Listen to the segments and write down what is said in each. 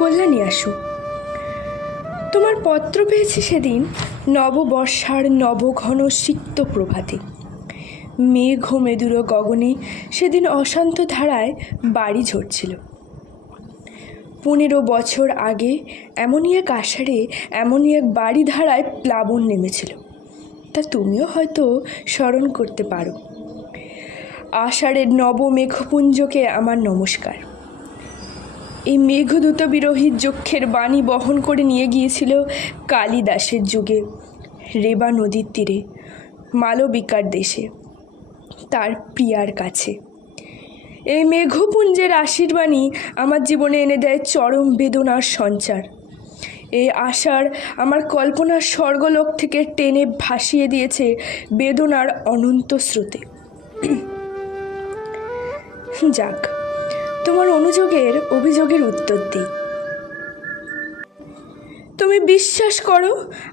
কল্যাণী আসু। তোমার পত্র পেয়েছি সেদিন নববর্ষার নবঘন সিক্ত প্রভাতে। মেঘ মেদুর গগনে সেদিন অশান্ত ধারায় বাড়ি ঝরছিল। 15 বছর আগে এমনই এক আষাঢ়ে এমনই এক বাড়ি ধারায় প্লাবন নেমেছিল, তা তুমিও হয়তো স্মরণ করতে পারো। আষাঢ়ের নব মেঘপুঞ্জকে আমার নমস্কার। এই মেঘদূত বিরোহী যক্ষের বাণী বহন করে নিয়ে গিয়েছিল কালিদাসের যুগে রেবা নদীর তীরে মালবিকার দেশে তার প্রিয়ার কাছে। এই মেঘপুঞ্জের আশীর্বাণী আমার জীবনে এনে দেয় চরম বেদনার সঞ্চার। এই আশার আমার কল্পনার স্বর্গলোক থেকে টেনে ভাসিয়ে দিয়েছে বেদনার অনন্ত স্রোতে। যাক, তোমার অনুযোগের অভিযোগের উত্তর দিই। তুমি বিশ্বাস করো,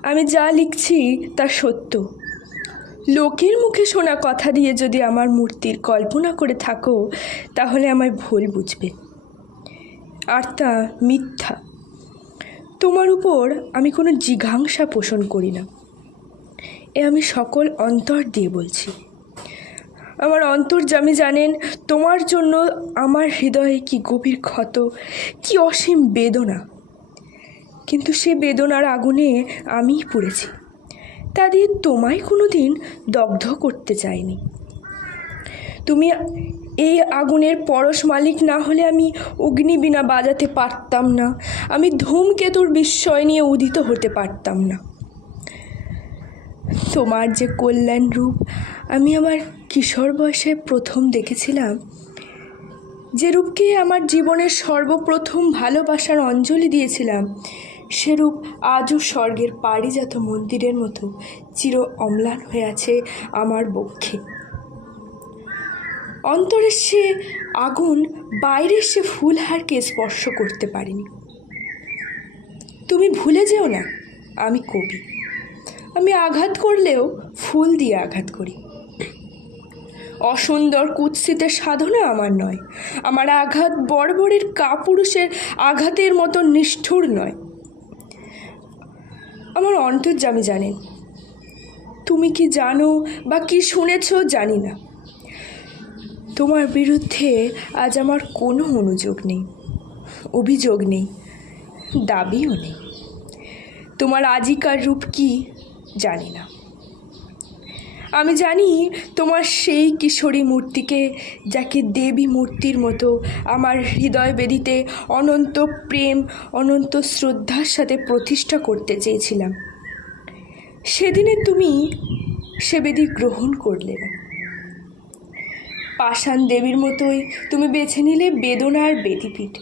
আমি যা লিখছি তা সত্য। লোকের মুখে শোনা কথা দিয়ে যদি আমার মূর্তির কল্পনা করে থাকো তাহলে আমায় ভুল বুঝবে, আর তা মিথ্যা। তোমার উপর আমি কোনো জিঘাংসা পোষণ করি না, এ আমি সকল অন্তর দিয়ে বলছি। আমার অন্তর্যামী জানেন তোমার জন্য আমার হৃদয়ে কি গভীর ক্ষত, কি অসীম বেদনা। কিন্তু সে বেদনার আগুনে আমিই পুড়েছি, তা দিয়ে তোমায় কোনো দিন দগ্ধ করতে চাইনি। তুমি এই আগুনের পরশ মালিক না হলে আমি অগ্নিবীণা বাজাতে পারতাম না, আমি ধূমকেতুর বিস্ময় নিয়ে উদিত হতে পারতাম না। তোমার যে কল্যাণ রূপ আমি আমার কিশোর বয়সে প্রথম দেখেছিলাম, যে রূপকে আমার জীবনের সর্বপ্রথম ভালোবাসার অঞ্জলি দিয়েছিলাম, সে রূপ আজও স্বর্গের পারিজাত মন্দিরের মতো চির অম্লান হয়ে আছে আমার বক্ষে। অন্তরের সে আগুন বাইরের সে ফুলহারকে স্পর্শ করতে পারিনি। তুমি ভুলে যেও না, আমি কবি। আমি আঘাত করলেও ফুল দিয়ে আঘাত করি। অসুন্দর কুৎসিতের সাধনা আমার নয়, আমার আঘাত বর্বরের কাপুরুষের আঘাতের মতো নিষ্ঠুর নয়। আমার অন্তর্যামী জানেন। তুমি কি জানো বা কি শুনেছ জানি না, তোমার বিরুদ্ধে আজ আমার কোনো অনুযোগ নেই, অভিযোগ নেই, দাবিও নেই। তোমার আজিকার রূপ কি জানি না। আমি জানি তোমার সেই কিশোরী মূর্তিকে, যাকে দেবী মূর্তির মতো আমার হৃদয় বেদিতে অনন্ত প্রেম অনন্ত শ্রদ্ধার সাথে প্রতিষ্ঠা করতে চেয়েছিলাম। সেদিনে তুমি সে বেদি গ্রহণ করলে না। পাষাণ দেবীর মতোই তুমি বেছে নিলে বেদনার বেদিপীঠ।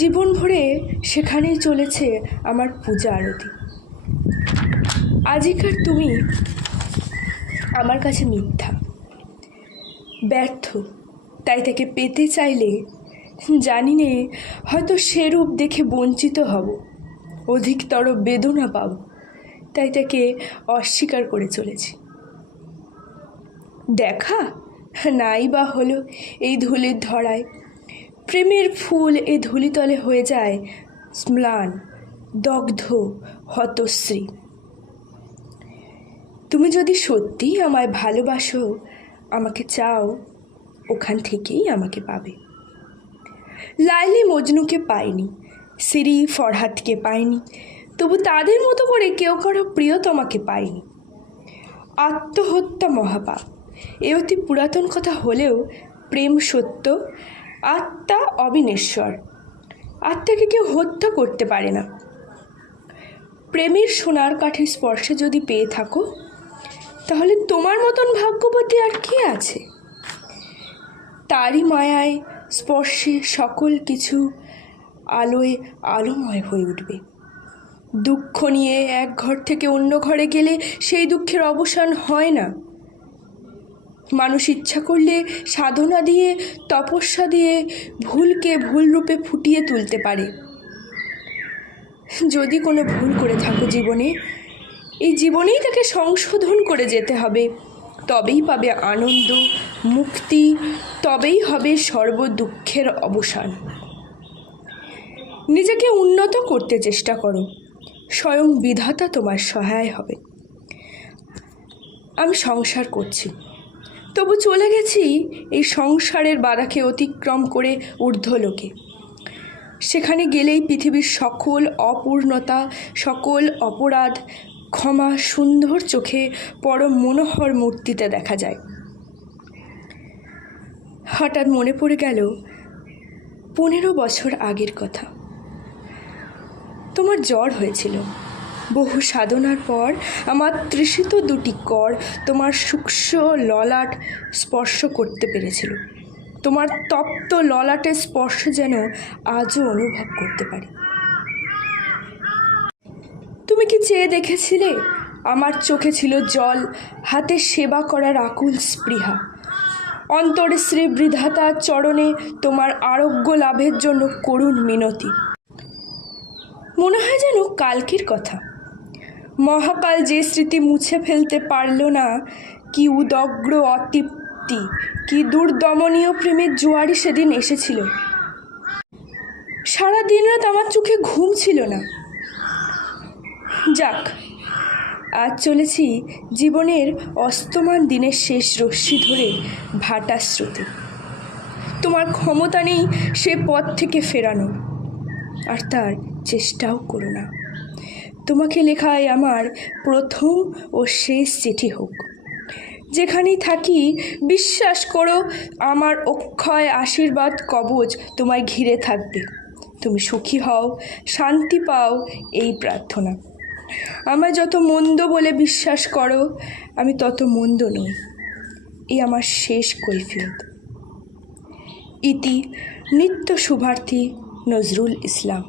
জীবন ভরে সেখানেই চলেছে আমার পূজা আরতি। আজিকার তুমি আমার কাছে মিথ্যা, ব্যর্থ, তাই তাকে পেতে চাইলে জানি নে হয়তো সে রূপ দেখে বঞ্চিত হব, অধিকতর বেদনা পাব, তাই তাকে অস্বীকার করে চলেছি। দেখা নাই বা হলো এই ধুলির ধরায়, প্রেমের ফুল এ ধুলিতলে হয়ে যায় ম্লান, দগ্ধ, হতশ্রী। তুমি যদি সত্যিই আমায় ভালোবাসো, আমাকে চাও, ওখান থেকেই আমাকে পাবে। লাইলি মজনুকে পাইনি, সিরি ফরহাদকে পাইনি, তবু তাদের মতো করে কেউ কারো প্রিয়তমাকে পাইনি। আত্মহত্যা মহাপাপ, এ অতি পুরাতন কথা হলেও প্রেম সত্য, আত্মা অবিনশ্বর। আত্মাকে কেউ হত্যা করতে পারে না। প্রেমের সোনার কাঠের স্পর্শে যদি পেয়ে থাকো, তাহলে তোমার মতন ভাগ্যবতী আর কে আছে? তারই মায়ায় স্পর্শে সকল কিছু আলোয় আলোময় হয়ে উঠবে। দুঃখ নিয়ে এক ঘর থেকে অন্য ঘরে গেলে সেই দুঃখের অবসান হয় না। মানুষ ইচ্ছা করলে সাধনা দিয়ে, তপস্যা দিয়ে ভুলকে ভুল রূপে ফুটিয়ে তুলতে পারে। যদি কোনো ভুল করে থাকো জীবনে, এই জীবনেই তাকে সংশোধন করে যেতে হবে, তবেই পাবে আনন্দ, মুক্তি, তবেই হবে সর্ব দুঃখের অবসান। নিজেকে উন্নত করতে চেষ্টা করো, স্বয়ং বিধাতা তোমার সহায় হবে। আমি সংসার করছি, তবু চলে গেছি এই সংসারের বাধাকে অতিক্রম করে ঊর্ধ্বলোকে। সেখানে গেলেই পৃথিবীর সকল অপূর্ণতা, সকল অপরাধ ক্ষমা সুন্দর চোখে পরম মনোহর মূর্তিতে দেখা যায়। হঠাৎ মনে পড়ে গেল 15 বছর আগের কথা। তোমার জ্বর হয়েছিল। বহু সাধনার পর আমার তৃষিত দুটি কর তোমার সূক্ষ্ম ললাট স্পর্শ করতে পেরেছিল। তোমার তপ্ত ললাটের স্পর্শ যেন আজও অনুভব করতে পারি। তুমি কি চেয়ে দেখেছিলে? আমার চোখে ছিল জল, হাতে সেবা করার আকুল স্পৃহা। অন্তরে শ্রী বিধাতার চরণে তোমার আরোগ্য লাভের জন্য করুণ মিনতি। মনে হয় যেন কালকের কথা। মহাকাল যে স্মৃতি মুছে ফেলতে পারল না, কি উদগ্র অতৃপ্তি, কি দুর্দমনীয় প্রেমের জোয়ারি সেদিন এসেছিল। সারা দিন রাত আমার চোখে ঘুম ছিল না। যাক, আজ চলেছি জীবনের অস্তমান দিনের শেষ রশ্মি ধরে ভাটা স্রোতে। তোমার ক্ষমতা নেই সে পথ থেকে ফেরানোর, আর তার চেষ্টাও করো না। তোমাকে লেখায় আমার প্রথম ও শেষ চিঠি হোক। যেখানেই থাকি বিশ্বাস করো আমার অক্ষয় আশীর্বাদ কবচ তোমায় ঘিরে থাকবে। তুমি সুখী হও, শান্তি পাও, এই প্রার্থনা। আমায় যত মন্দ বলে বিশ্বাস করো, আমি তত মন্দ নই, এই আমার শেষ কৈফিয়ত। ইতি নিত্য শুভার্থী নজরুল ইসলাম।